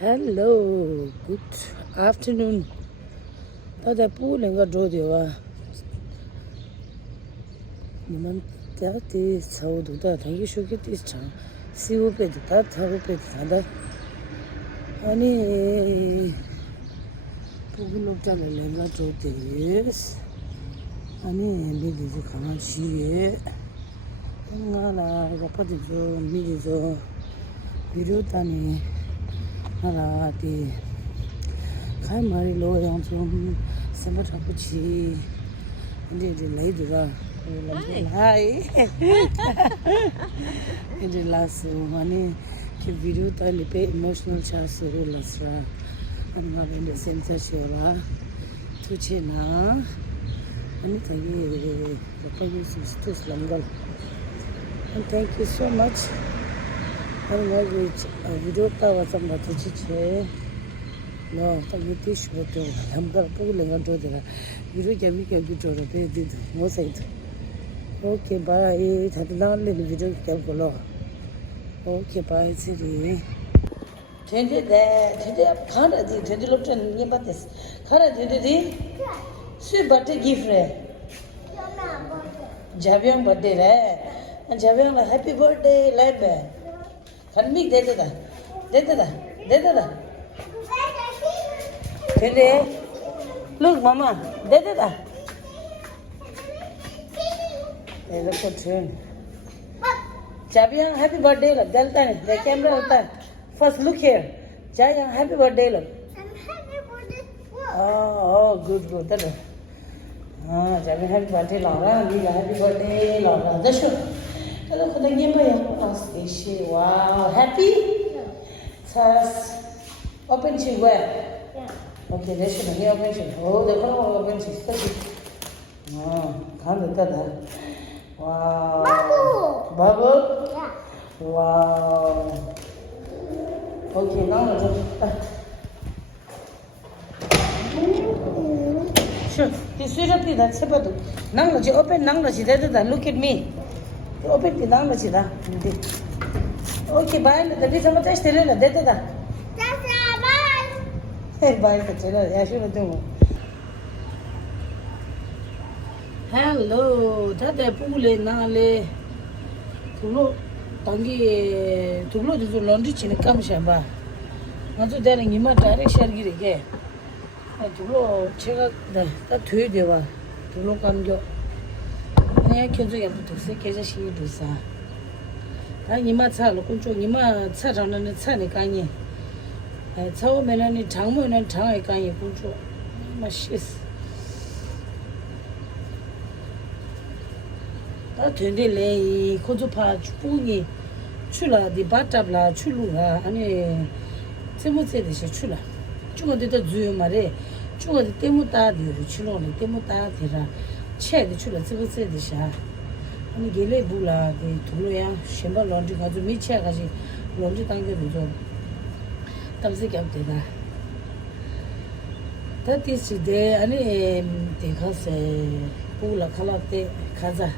Hello, good afternoon. Tada pooling a drodioa. Niman tati saududa, thank you should get this town. See who paid that, how paid that. Ani Pugulopta Lenga Trotis. Ani Midizu Kamachi. Ngala, Rapadizo, Midizo, Virutani. Alati Kai Marilo Yangum Samatapuchi indeed later. Hi. In the last money to video tiny pay emotional charge rules. I'm not in the sense of Shora to China. And thank you to Slangal. And thank you so much. I'm going to video cover some of the no, I'm not sure. I'm going to pull and do that. You can make a good job of it. No sense. Okay, bye. Have a lovely video. Okay, bye. See 20 there. Today, can't do 20 looked and near but this. Can't do the sweet butter gift. Javian birthday. And Javian, happy birthday, lad. Can make that. Look, Mama, Hey, look at him. Javian, happy birthday, look. The camera. First, look here. Javian, happy birthday, look. Happy birthday. Oh, good. Javian, happy birthday, Laura. Happy birthday, Laura. That's sure. Wow, happy? Yes. Open she where? Yeah. Okay, let's show me open she. Oh, the color open she. Can't look at that. Wow. Bubble? Yeah. Wow. Okay, now let's sure. This sweet up that's about it. Now let's open. Now let's look at me. Open the down, okay, bye. The little much is still in a data. Bye. Hey, bye. I should do. Hello, Tata Pule Nale. Tulo, Tangi, Tulo is the laundry chin come shamba. Not to telling you my direction again. Tulo, check out the two they were. Tulo come go. I can't do to say, Kaja she do sa. I might tell Kuncho, you might sat on the sunny canyon. I told Melanie Tamu and Tang Kanye Kuncho. My shiz. That 20 lay, Kozupa, Chupuni, Chula, the Batabla, Chulura, and Timothy is a Chula. Chugo did the Zoo Mare, Chugo the Temuta, the Chulo, the Temuta, the Chula, Civil said the Shah. And Gile Bula, the Tuluya, Shemba laundry, got to meet Chakaji, laundry tank the job. Tamsi Captain. That is today, and they cause a Bula Kalate Kaza.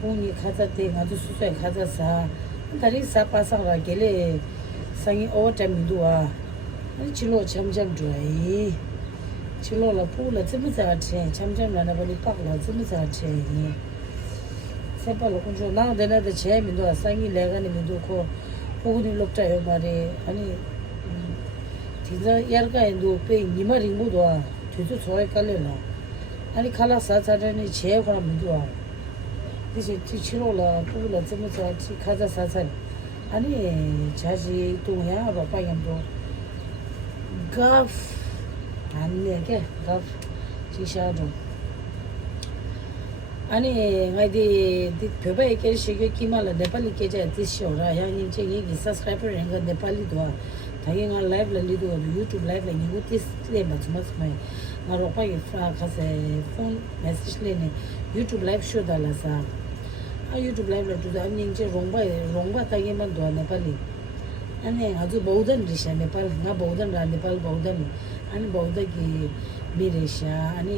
Pony Kaza thing, I just say Kaza Sa. That is Sapasa Gele, sang all time do a Chilo Cham dry. Chilola Pula, Timothy, Cham Navali Pakla, Timothy. Sepalo control now, then at the chairman do a sangy leg and do call. Who looked at your body, and Tiza Yarga and do pay Nimari Mudua to Soy Kalila. And the color sat at any chair from Mudua. This is Chilola, Pula, Timothy, Kaza Sasan. And Chaji to have a payam. Guff. And again, Gov Chishado. And I did Peba Shiki Kimala, Nepali Kaja this show. I am changing subscriber and Nepali Dua. Taking on live Lido of YouTube live and you this claim as much my Maropa has a phone message lane. YouTube live show the Lasa. YouTube live to the Aminja Romba Tagiman Dua Nepali. And then I do Bowden Dish and Nepal, Bowden and Nepal Bowden. And Bowdagi Mirisha, and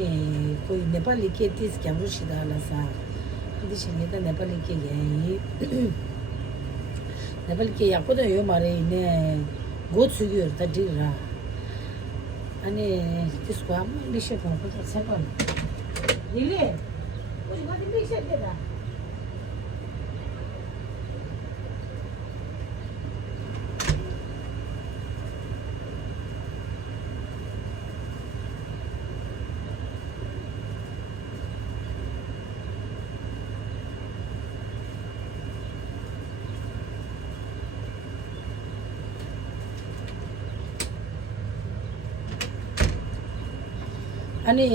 Nepali Katis Kamushida Lasa. This is the Nepali Kay. Nepal Kay, I put a Yomare in गोचुकीहरू त डिरा अनि त्यसको आमा mixer खानु पर्छ second दिले कुछ कति mixer के त अनि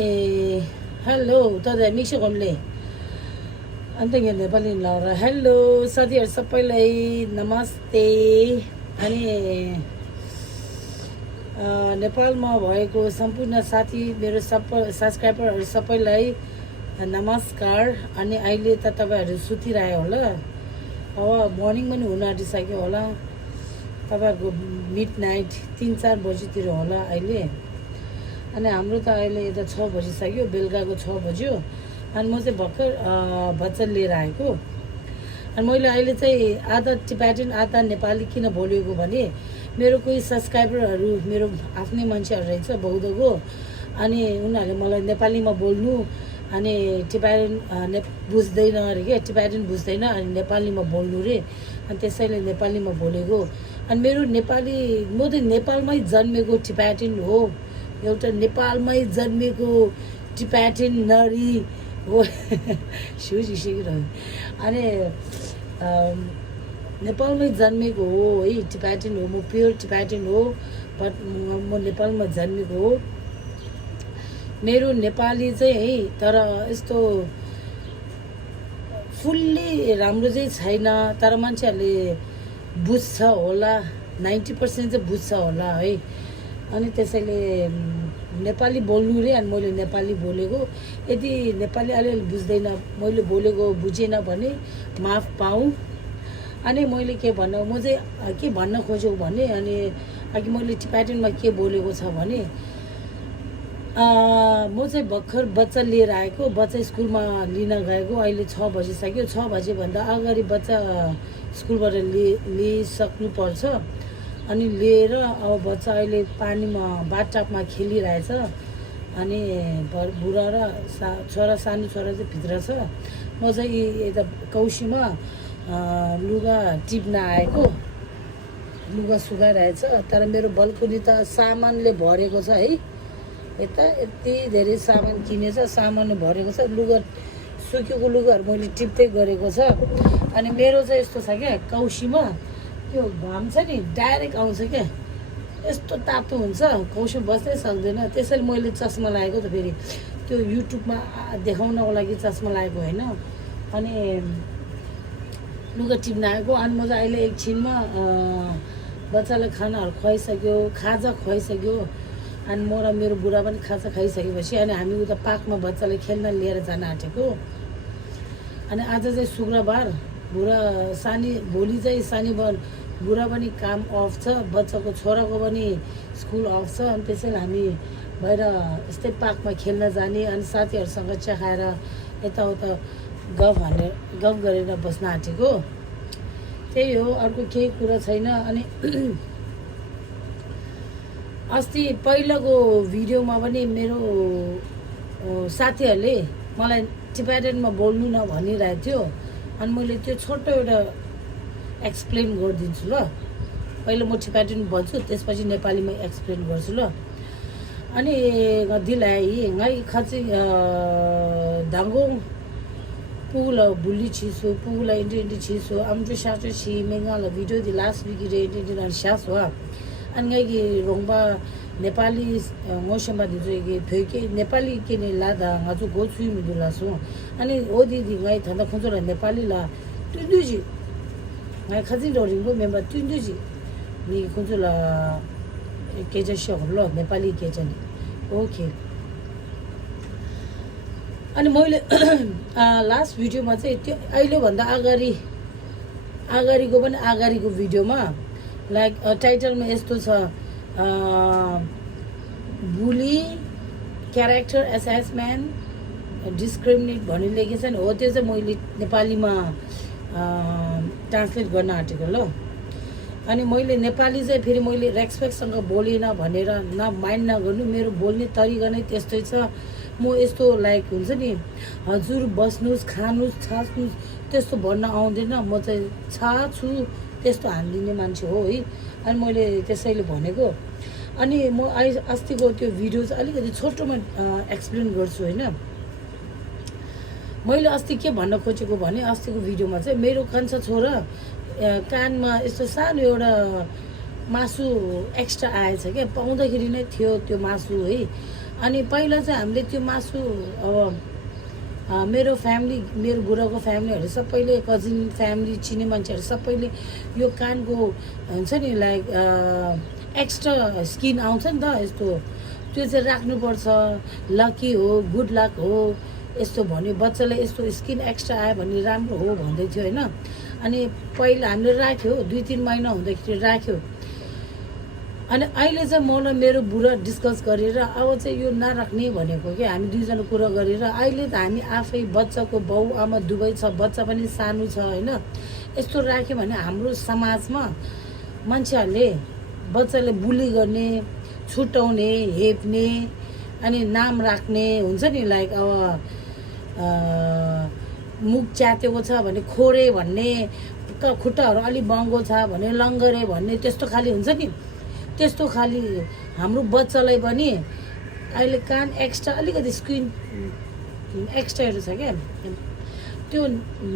हेलो तपाईँ मिक्सर गर्नुले अन्त यहाँ नेपाली लाएर हेलो साथीहरू सबैलाई नमस्ते अनि नेपालमा भएको सम्पूर्ण साथी मेरो सब्सक्राइबरहरू सबैलाई नमस्कार अनि अहिले त तपाईँहरू सुतिरह्यो होला अब मर्निङ पनि हुन आँटिसक्यो होला तपाईँहरूको मिड नाइट 3-4 बजीतिर होला अहिले अनि हाम्रो त अहिले यता 6 बजिसक्यो बेलुकाको 6 बज्यो अनि म चाहिँ भर्खर बच्चा लिएर आएको अनि मैले अहिले चाहिँ आधा टिबेटन आधा नेपाली किन बोलेको भने मेरो कोही सब्सक्राइबरहरू मेरो आफ्नै मान्छेहरू रहेछ बौद्धको अनि उनीहरूले मलाई नेपालीमा बोल्नु अनि टिबेटन बुझ्दैन अरे के टिबेटन बुझ्दैन अनि नेपालीमा बोल्नु रे अनि त्यसैले नेपालीमा बोलेको अनि मेरो नेपाली म त नेपालमै जन्मेको टिबेटन हो एउटा नेपालमै जन्मेको टिबेटन नरी हो सिकिरह्यो अनि नेपालमै जन्मेको हो है टिबेटन हो म प्योर टिबेटन हो बट म नेपालमा जन्मेको हो मेरो नेपाली चाहिँ है तर यस्तो फुल्ली राम्रो चाहिँ छैन तर मान्छेहरूले बुझ्छ होला 90% चाहिँ बुझ्छ होला है अनि त्यसैले नेपाली बोल्नु रे अनि मैले नेपाली बोलेको यदि नेपाली अलिअलि बुझ्दैन मैले बोलेको बुझेन भने माफ पाऊँ अनि मैले के भन्नु म चाहिँ के भन्न खोजेको भने अनि अघि मैले टिबेटनमा के बोलेको छ भने म चाहिँ भर्खर बच्चा लिएर आएको बच्चा स्कुलमा लिन गएको अहिले 6 बजिसक्यो 6 बजेभन्दा अगाडि बच्चा स्कुलबाट लिइसक्नुपर्छ अनि लिएर अब बच्चा अहिले पानीमा बाथटबमा खेलिरहेछ अनि बुढा र छोरा सानो छोरा चाहिँ भित्र छ म चाहिँ यता कौशीमा लुगा टिप्न आएको लुगा सुकाइरहेछ तर मेरो बल्कुनी त सामानले भरेको छ है यता यति धेरै सामान किनेछ सामान भरेको छ लुगा सुकेको लुगाहरू मैले टिप्दै गरेको छ अनि मेरो चाहिँ यस्तो छ क्या कौशीमा त्यो घाम छ नि डाइरेक्ट आउँछ क्या यस्तो तातो हुन्छ कौशीमा बस्नै सक्दैन त्यसैले मैले चस्मा लगाएको त फेरि त्यो युट्युबमा देखाउनको लागि चस्मा लगाएको होइन अनि लुगा टिप्न आएको अनि म चाहिँ अहिले एकछिनमा बच्चालाई खानाहरू खुवाइसक्यो खाजा खुवाइसक्यो अनि म र मेरो बुढा पनि खाजा खाइसकेपछि अनि हामी उता पार्कमा बच्चालाई खेल्न लिएर जान आँटेको अनि आज चाहिँ शुक्रबार भोलि चाहिँ शनिबार बुढा पनि काम अफ छ बच्चाको छोराको पनि स्कुल अफ छ अनि त्यसैले हामी बाहिर यस्तै पार्कमा खेल्न जाने अनि साथीहरूसँग चिया खाएर यताउता गफ गरेर बस्न आँटेको त्यही हो अर्को केही कुरा छैन अनि अस्ति पहिलाको भिडियोमा पनि मेरो साथीहरूले मलाई टिबेटनमा बोल्नु न भनिरहेको थियो अनि मैले त्यो छोटो एउटा एक्सप्लेन गरिदिन्छु ल पहिला म टिबेटन भन्छु त्यसपछि नेपालीमा एक्सप्लेन गर्छु ल अनि दिलाई ngai khachi dangong pula bulli chiso pula indi chiso amju shatu chi mengala video di last week ide na shaswa an ngai gi rongba Nepali मौसममा दिजोगे फेके नेपाली के ने लादा ngazu go chui mi dula so ani o di ngai thanda khonjora Nepali ला तुजुजी ngai khaji roring go member तुजुजी ni khonjola केजे शो ल नेपाली केजे नि ओके अनि मैले लास्ट भिडियोमा चाहिँ त्यो अहिले भन्दा अगाडिको पनि अगाडिको भिडियोमा लाइक टाइटलमा यस्तो छ बुली क्यारेक्टर एसेसमेन्ट डिस्क्रिमिनेट भन्ने लेखेको छ नि हो त्यो चाहिँ मैले नेपालीमा ट्रान्सलेट गर्न आँटेको ल अनि मैले नेपाली चाहिँ फेरि मैले रेस्पेक्टसँग बोलिनँ भनेर न माइन्ड नगर्नु, मेरो बोल्ने तरिका नै त्यस्तै छ। म यस्तो लाइक हुन्छ नि हजुर बस्नुहोस् खानुहोस् छाच्नुहोस् त्यस्तो भन्न आउँदैन। म चाहिँ छु त्यस्तो हानिदिने मान्छे हो है। अनि मैले त्यसैले भनेको। अनि म अस्तिको त्यो भिडियो चाहिँ अलिकति छोटोमा एक्सप्लेन गर्छु होइन। मैले अस्ति के भन्न खोजेको भने अस्तिको भिडियोमा चाहिँ मेरो कान्छा छोरा कानमा यस्तो सानो एउटा मासु एक्स्ट्रा आएछ क्या, पाउँदाखेरि नै थियो त्यो मासु है। अनि पहिला चाहिँ हामीले त्यो मासु अब मेरो फ्यामिली, मेरो बुढाको फ्यामिलीहरू सबैले, कजिन फ्यामिली चिने मान्छेहरू सबैले यो कानको हुन्छ नि लाइक एक्स्ट्रा स्किन आउँछ नि त यस्तो, त्यो चाहिँ राख्नुपर्छ, लकी हो, गुड लक हो यस्तो भन्यो। बच्चालाई यस्तो स्किन एक्स्ट्रा आयो भने राम्रो हो भन्दै थियो होइन। अनि पहिला हामीले राख्यो 2-3 महिना हुँदाखेरि राख्यो। अनि अहिले चाहिँ मलाई मेरो बुढा डिस्कस गरेर अब चाहिँ यो नराख्ने भनेको कि हामी दुईजना कुरा गरेर अहिले त हामी आफै बच्चाको बाउ आमा दुवै छ, बच्चा पनि सानो छ होइन। यस्तो राख्यो भने हाम्रो समाजमा मान्छेहरूले बच्चाले बुली गर्ने, छुट्याउने, हेप्ने, अनि नाम राख्ने हुन्छ नि लाइक मुख च्यातेको छ भने खोरे भन्ने, खुट्टाहरू अलिक बङ्गो छ भने लङ्गरे भन्ने, त्यस्तो खालि हुन्छ नि। त्यस्तो खालि हाम्रो बच्चालाई पनि अहिले कान एक्स्ट्रा अलिकति स्किन एक्स्ट्राहरू छ क्या। त्यो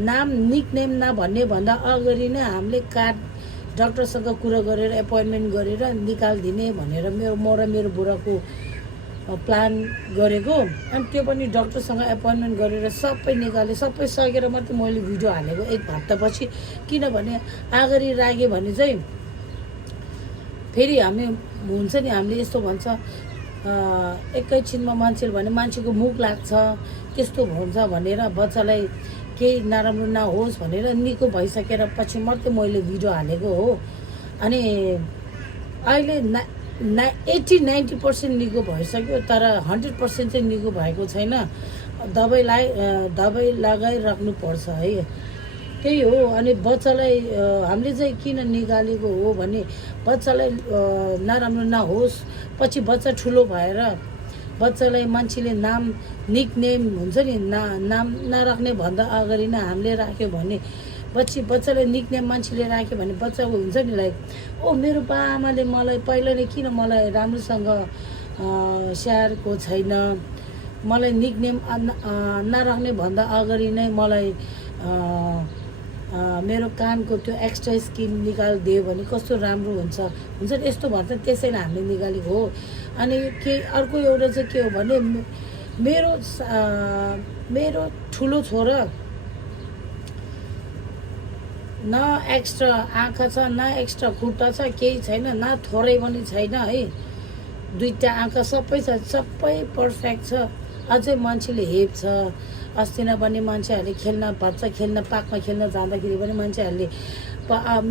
नाम निकनेम नभन्ने भन्दा अगाडि नै हामीले डक्टरसँग कुरा गरेर एपोइन्टमेन्ट गरेर निकालिदिने भनेर म र मेरो बुढाको प्लान गरेको। अनि त्यो पनि डक्टरसँग एपोइन्टमेन्ट गरेर सबै निकालेँ, सबै सकेर मात्रै मैले भिडियो हालेको 1 हप्तापछि। किनभने अगाडि राख्यो भने चाहिँ फेरि हामी हुन्छ नि हामीले यस्तो भन्छ एकैछिनमा मान्छेले भने मान्छेको मुख लाग्छ त्यस्तो हुन्छ भनेर बच्चालाई केही नराम्रो नहोस् भनेर निको भइसकेर पछि मात्रै मैले भिडियो हालेको हो। अनि अहिले 80-90% निको भइसक्यो, तर 100% चाहिँ निको भएको छैन। दबाई लगाइराख्नुपर्छ है, त्यही हो। अनि बच्चालाई हामीले चाहिँ किन निकालेको हो भने बच्चालाई नराम्रो नहोस्, पछि बच्चा ठुलो भएर बच्चालाई मान्छेले नाम निकनेम हुन्छ नि नाम नराख्ने भन्दा अगाडि नै हामीले राख्यो भने बच्चालाई निकनेम मान्छेले राख्यो भने बच्चाको हुन्छ नि लाइक ओ मेरो बा आमाले मलाई पहिला नै किन मलाई राम्रोसँग स्याहारेको छैन, मलाई निकनेम नराख्ने भन्दा अगाडि नै मलाई मेरो कानको त्यो एक्स्ट्रा स्किन निकालिदियो भने कस्तो राम्रो हुन्छ नि यस्तो भन्छ। त्यसैले हामीले निकालेको हो। अनि अर्को एउटा चाहिँ के हो भने मेरो ठुलो छोरा न एक्स्ट्रा आँखा छ, न एक्स्ट्रा खुट्टा छ, केही छैन, न थोरै पनि छैन है। 2टा आँखा सबै छ, सबै पर्फेक्ट छ। अझै मान्छेले हेप्छ। अस्ति नै पनि मान्छेहरूले बच्चा खेल्न पार्कमा खेल्न जाँदाखेरि पनि मान्छेहरूले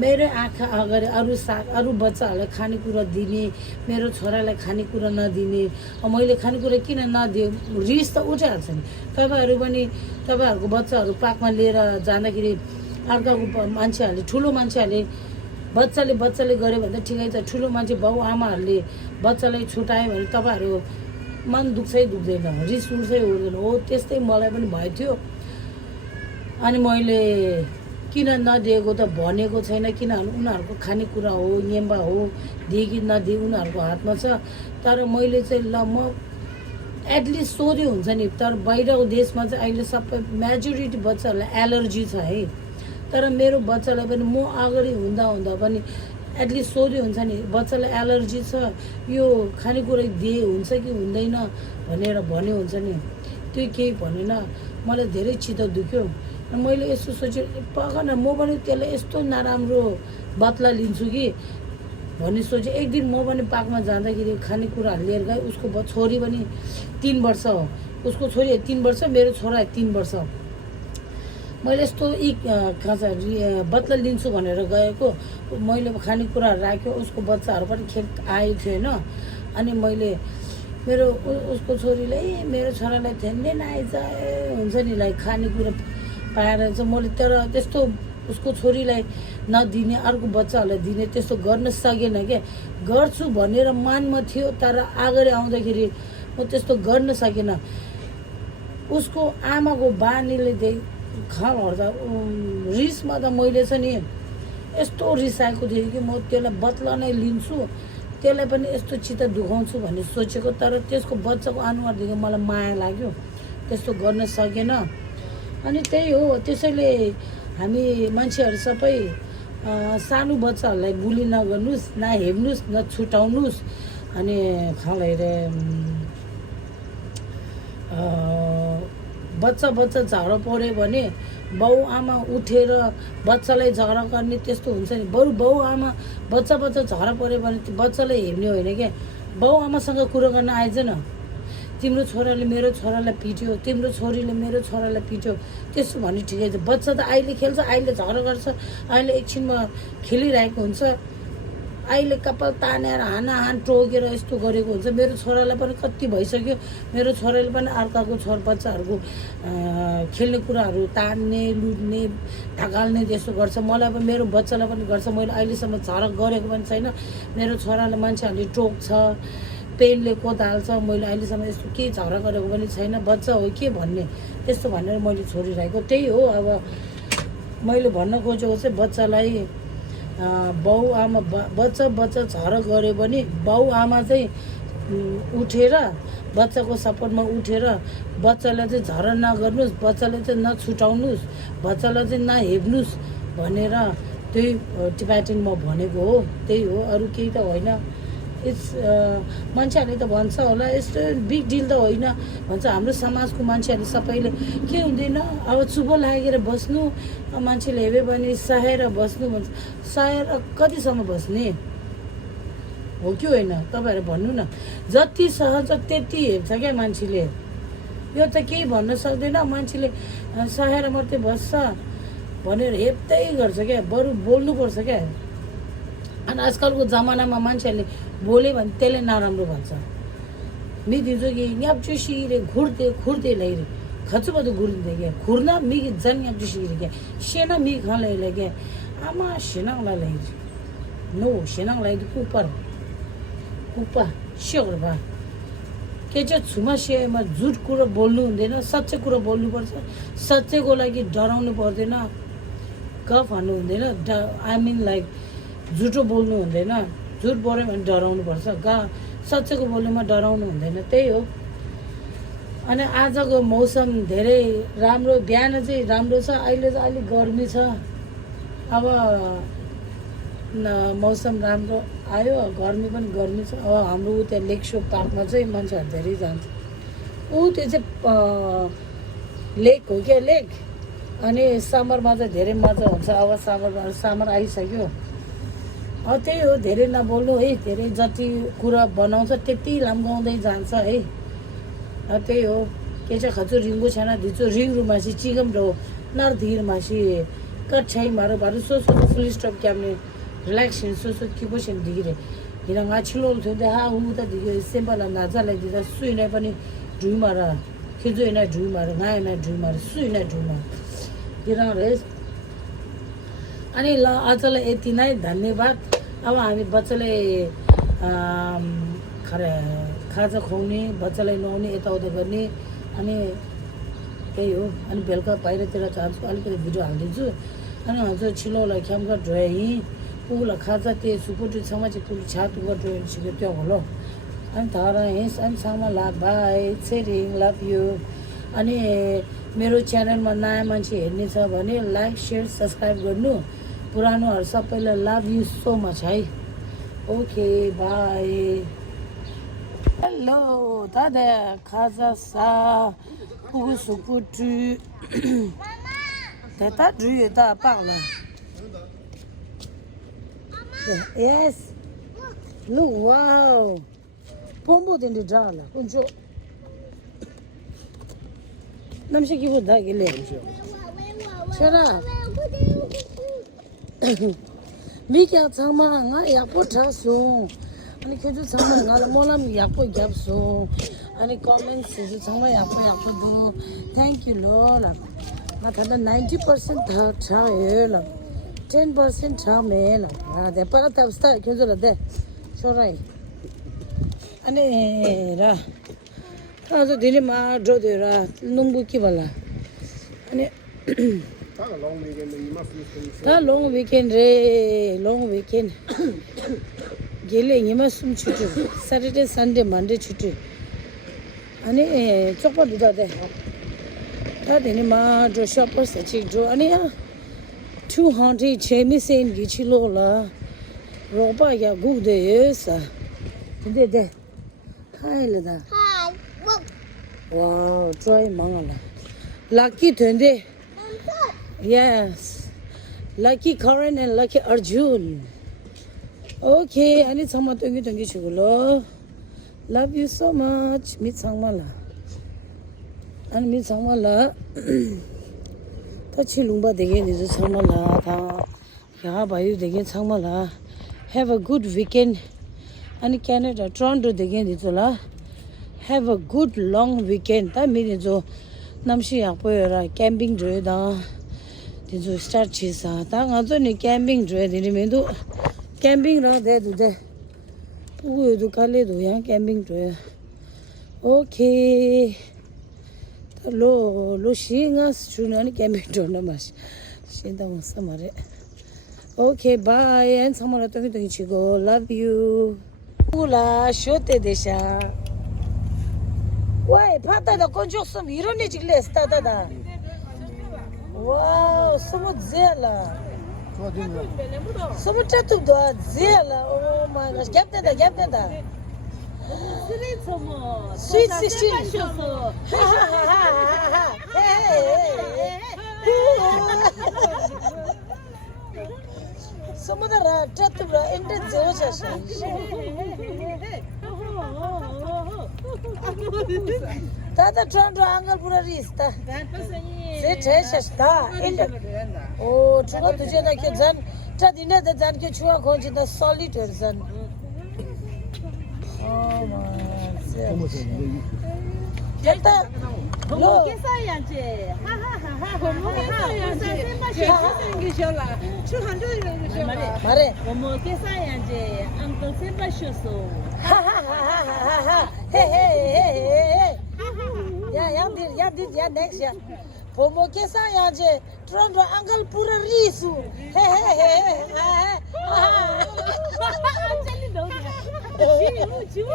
मेरो आँखा अगाडि अरू बच्चाहरूलाई खानेकुरा दिने, मेरो छोरालाई खानेकुरा नदिने, मैले खानेकुरा किन नदियो रिस त उठिहाल्छ नि। तपाईँहरूको बच्चाहरू पार्कमा लिएर जाँदाखेरि अर्काको मान्छेहरूले ठुलो मान्छेहरूले बच्चाले गऱ्यो भने त ठिकै छ, ठुलो मान्छे बाउ आमाहरूले बच्चालाई छुटायो भने तपाईँहरू मन दुख्दैन, रिस उठ्दैन हो। त्यस्तै मलाई पनि भयो थियो। अनि मैले किन नदिएको त भनेको छैन, किनभने उनीहरूको खानेकुरा हो, नियमबा हो, दिए कि नदिए उनीहरूको हातमा छ। तर मैले चाहिँ म एटलिस्ट सोध्यो हुन्छ नि। तर बाहिरको देशमा चाहिँ अहिले सबै मेजोरिटी बच्चाहरूलाई एलर्जी छ है। तर मेरो बच्चालाई पनि म अगाडि हुँदा पनि एटलिस्ट सोध्यो हुन्छ नि बच्चालाई एलर्जी छ, यो खानेकुरा दिए हुन्छ कि हुँदैन भनेर भन्यो हुन्छ नि। त्यो केही भनेन, मलाई धेरै चित्त दुख्यो। मैले यस्तो सोचेँ पगन म पनि त्यसलाई यस्तो नराम्रो बदला लिन्छु कि भन्ने सोचेँ। एक दिन म पनि पार्कमा जाँदाखेरि खानेकुराहरू लिएर गएँ। उसको छोरी पनि 3 वर्ष हो, उसको छोरी 3 वर्ष, मेरो छोरा 3 वर्ष। मैले यस्तो बदला लिन्छु भनेर गएको, मैले खानेकुरा राख्यो, उसको बच्चाहरू पनि आएको थियो होइन। अनि मैले उसको छोरीले मेरो छोरालाई थेन्ने नआइज हुन्छ नि लाइक खानेकुरा पाएर चाहिँ मैले तर त्यस्तो उसको छोरीलाई नदिने अर्को बच्चाहरूलाई दिने त्यस्तो गर्न सकेन क्या गर्छु भनेर मानमा थियो तर अगाडि आउँदाखेरि म त्यस्तो गर्न सकेन उसको आमाको बानीले खाल हर्दा रिसमा त मैले चाहिँ नि यस्तो रिसाएको थिएँ कि म त्यसलाई बदला नै लिन्छु त्यसलाई पनि यस्तो चित्त दुखाउँछु भन्ने सोचेको तर त्यसको बच्चाको अनुहारदेखि मलाई माया लाग्यो त्यस्तो गर्न सकेन अनि त्यही हो त्यसैले हामी मान्छेहरू सबै सानो बच्चाहरूलाई बुली नगर्नुहोस् न हेर्नुहोस् न छुटाउनुहोस् अनि खालेर बच्चा झगडा पऱ्यो भने बाउ आमा उठेर बच्चालाई झगडा गर्ने त्यस्तो हुन्छ नि बरु बाउ आमा बच्चा झगडा पऱ्यो भने त्यो बच्चालाई हेर्ने होइन क्या बाउ आमासँग कुरो गर्न आइज न तिम्रो छोराले मेरो छोरालाई पिट्यो तिम्रो छोरीले मेरो छोरालाई पिट्यो त्यसो भने ठिकै छ बच्चा त अहिले खेल्छ अहिले झगडा गर्छ अहिले एकछिनमा खेलिरहेको हुन्छ अहिले कपाल तानेर हान टोकेर यस्तो गरेको हुन्छ मेरो छोरालाई पनि कति भइसक्यो मेरो छोराले पनि अर्काको छोरा बच्चाहरूको खेल्ने कुराहरू तान्ने लुट्ने ढकाल्ने त्यस्तो गर्छ मलाई पनि मेरो बच्चालाई पनि गर्छ मैले अहिलेसम्म झगडा गरेको पनि छैन मेरो छोरालाई मान्छेहरूले टोक्छ पेनले कोदाल्छ मैले अहिलेसम्म यस्तो केही झगडा गरेको पनि छैन बच्चा हो के भन्ने त्यस्तो भनेर मैले छोडिरहेको त्यही हो अब मैले भन्न खोजेको चाहिँ बच्चालाई बाउ आमा बच्चा झगडा गऱ्यो भने बाउ आमा चाहिँ उठेर बच्चाको सपोर्टमा उठेर बच्चालाई चाहिँ झगडा नगर्नुहोस् बच्चालाई चाहिँ नछुटाउनुहोस् बच्चालाई चाहिँ नहेर्नुहोस् भनेर त्यही टिबेटनमा भनेको हो त्यही हो अरू केही त होइन इट्स मान्छेहरूले त भन्छ होला यस्तो बिग डिल त होइन भन्छ हाम्रो समाजको मान्छेहरूले सबैले के हुँदैन अब चुप लागेर बस्नु मान्छेले हेऱ्यो भने सहेर बस्नु भन्छ सहेर कतिसम्म बस्ने हो कि होइन तपाईँहरू भन्नु न जति सहज त्यति हेर्छ क्या मान्छेले यो त केही भन्न सक्दैन मान्छेले सहेर मात्रै बस्छ भनेर हेप्दै गर्छ क्या बरु बोल्नुपर्छ क्या अनि आजकलको जमानामा मान्छेहरूले बोल्यो भने त्यसले नराम्रो भन्छ मिदिन्छु कि न्याप्चु सिरे खुर्दे लैरे खचुबद गुरिँदै क्या खुर्ना मिगी जन न्याप्चु सिरे क्या सेना मिग खाँलाई क्या आमा सेनाङलाई लैरे नो सेनाङलाई कुप्पा स्योर भा के चाहिँ छुमा सेमा झुट कुरो बोल्नु हुँदैन सच्चै कुरो बोल्नुपर्छ सच्चैको लागि डराउनु पर्दैन गफ हान्नु हुँदैन आई मिन लाइक झुटो बोल्नु हुँदैन झुट बोल्यो भने डराउनु पर्छ सच्चैको बोल्नुमा डराउनु हुँदैन त्यही हो अनि आजको मौसम धेरै राम्रो बिहान चाहिँ राम्रो छ अहिले चाहिँ अलिक गर्मी छ अब मौसम राम्रो आयो गर्मी पनि गर्मी छ अब हाम्रो उता लेकसो पार्कमा चाहिँ मान्छेहरू धेरै जान्छ त्यो चाहिँ लेक हो क्या लेक अनि समरमा चाहिँ धेरै मजा हुन्छ अब समर आइसक्यो त्यही हो धेरै नबोल्नु है धेरै जति कुरा बनाउँछ त्यति लाम्गाउँदै जान्छ है त्यही हो के चाहिँ खचु रिङ्गु छैन धिचो रिङ्गु मासी चिगम रो नर्धिर मासी कठ्याइ मारो बारू सोसो फुल स्टप क्याम्ने रिल्याक्सन सोसो कि बसेन दिगिरे हिरङ छिलो थियो देखा उ त दिगे सिम्पल नाचालाई दिँदा सुइनै पनि ढुइ मार खिजुइनै ढुइ मार गाएनै ढुइ मार सुइनै ढुइ मार हिरङ रेस अनि ल आजलाई यति नै धन्यवाद अब हामी बच्चाले खाजा खुवाउने बच्चालाई नुहाउने यताउता गर्ने अनि त्यही हो अनि बेलुका बाहिरतिर जान्छु अलिकति भिडियो हालिदिन्छु अनि हजुर छिलोलाई ख्यामका ड्राइ पुला खाजा त्यो सुपुटी समाज पुल छातुको ड्राइ सिक्यो त्यो होला अनि थाहा हेस अनि सामा ला बाई सेरिङ लभ यु अनि मेरो च्यानलमा नयाँ मान्छे हेर्ने छ भने लाइक सेयर सब्सक्राइब गर्नु पुरानोहरू सबैलाई लभ यु सो मच है ओके बाई हेलो दादा खाजा सा पुगु सुपुटी त्यता ड्रुइ यता पाउला yes look wow pombo dindi dala kunjo namse ki buddha gele chara mi kya chama nga ya po tha so ani kheju chama nga la molam ya po gap so ani comments se chama ya po do thank you lord thada 90% cha la 10% cha me la de para ta sta kyo la de chorai ane ra aso dile ma dro de ra nungbu ki bala ane ta long weekend re long weekend gele ngima sum chutu Saturday Sunday Monday chutu ane chokpa duda de ta dine ma dro shopper sa chik dro ane ya 200 chemi sen gi chilo la roba ya gu de yesa de hai la da Hi. Look. wow try mangala lucky thende yes lucky Karan and lucky Arjun okay ani chama tongi chugulo love you so much mi changmala and mi changmala ta chilungba dege ni zo changmala ta ya bayu dege changmala have a good weekend and Canada Toronto dege ni zo la have a good long weekend ta mi ni zo namshi ya po ra camping jo da di zo start chi sa ta nga zo ni camping jo di me do camping ra de du de pu du kale do ya camping jo okay ta lo shi nga su na ni camping jo na mas shin da mo sa mare okay bye and samara to chi go love you ula shote desha why pata da konjo sum irone chile sta da wow sumo zela sumo chatu do zela oh my gosh captain da sweet 16 sumo da chatu bra intense ho chasha Tata Toronto angle pura rista. Se chesha sta. Oh, chuga tujhe na ke jan. Ta dine da jan ke chua khonchi da solitaire jan. Oh my. Jata. Lo. Kesa yanje. Ha ha ha ha. Komo kesa yanje. Semba shosu sengishola. Chuhando sengishola. Mare. Komo kesa yanje. Uncle semba shosu. Ha ha ha ha ha. Hey. Ya next ya. Pomo kesa yanje. Toronto angle pura risu. Hey. Chali do dia. Chiu.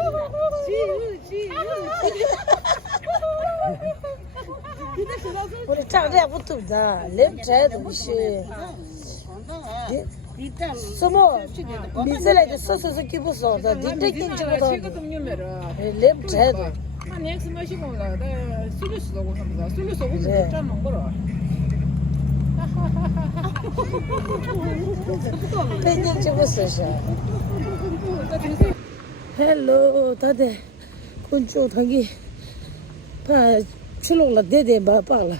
우리 차례 붙습니다. 렘트에도 무시. 소모 미sel에도 소소소 기부서 다 딘데긴 저거도 렘트에도 넥스 마시고라 나 술수도 합니다. 술수 오고 짠 거라. 땡긴 저거서 헬로 다들 군주 당기 파 출록라 데데 바빠라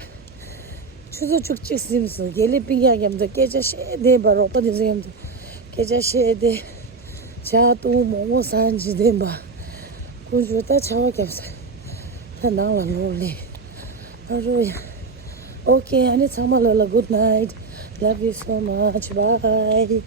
추도 축직 심스 겔리핑야gem도 깨자셰데 바로 빠디sem도 깨자셰데 자또 모모 산지데 바 군주다 차와겹사 다 나랑 놀리 아로야 오케이 아니 참말라 good night love you so much bye